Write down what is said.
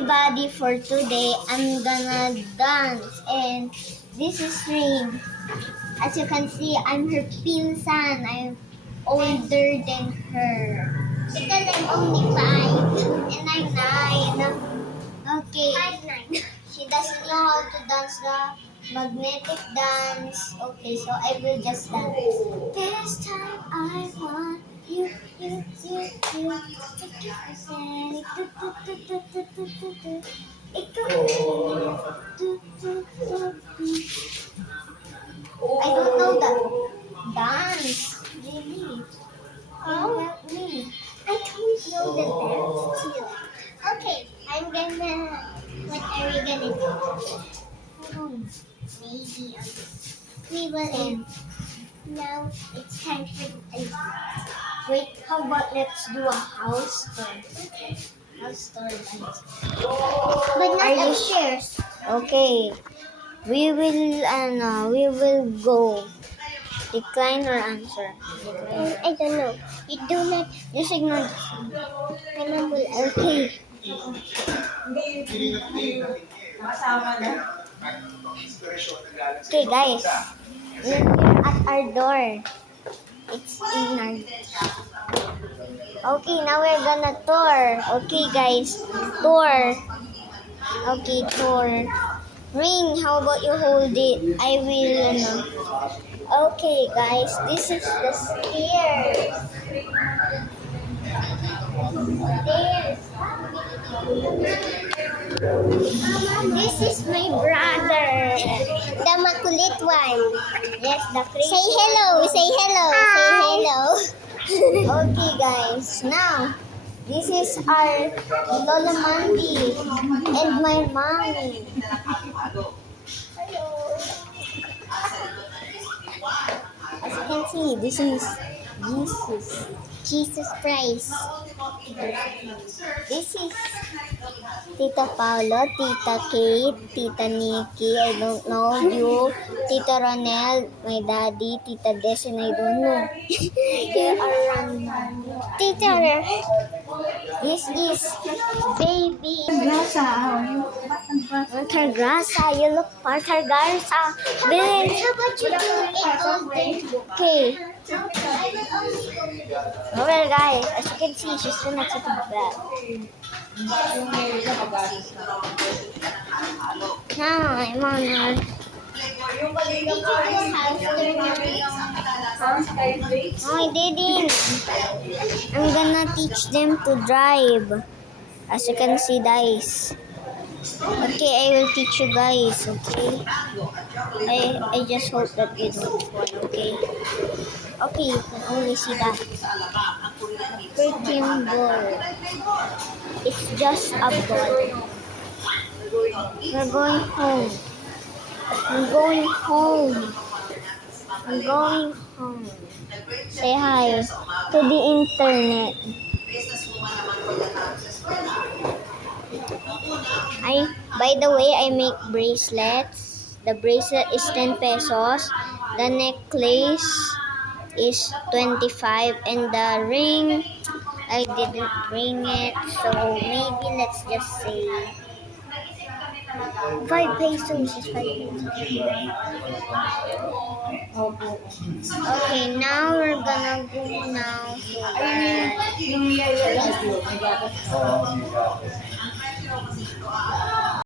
everybody, for today I'm gonna dance, and this is Rain. As you can see, I'm her pinsan. I'm older than her. Because I'm only 5 and I'm 9. Okay. 5'9". She doesn't know how to dance the magnetic dance. Okay, so I will just dance. This time I want you. I don't know the dance. Really. Help me. I don't know the dance too. Okay, I'm gonna. What are we gonna do? Hold on. Maybe we will end. Now it's time for wait, how about let's do a house tour? Okay. House tour dance. But not upstairs. Okay. We will go. Decline or answer? Decline. I don't know. You do not. Just ignore this. Okay. Okay, guys. We're here at our door. It's in our... Okay, now we're gonna tour. Okay, guys. Tour. Okay, tour. Ring, how about you hold it? I will, Okay, guys, this is the stairs. This is my brother. The makulit one. Yes, the crazy. Say hello, say hello, say hello. Okay, guys, now, this is our Lola Mandy and my mommy. As you can see, this is Jesus Christ. This is Tita Paula, Tita Kate, Tita Nikki, I don't know you, Tita Ronel, my daddy, Tita Des, and I don't know. Here are random. Tita Ronel. This is baby. Targrasa, you look for Targrasa. Ben. How about you do it all day? Okay. Well, guys, as you can see, she's gonna sit back. Now, I'm on her. No, I didn't. I'm gonna teach them to drive. As you can see, guys. Okay, I will teach you guys, okay? I just hope that you don't fall, okay? Okay, you can only see that. Freaking ball. It's just a ball. We're going home. I'm going home. I'm going home. Say hi to the internet. By the way, I make bracelets. The bracelet is 10 pesos. The necklace is 25. And the ring, I didn't bring it. So maybe let's just say 5 pesos is 5 pesos. Okay, now we're gonna go now.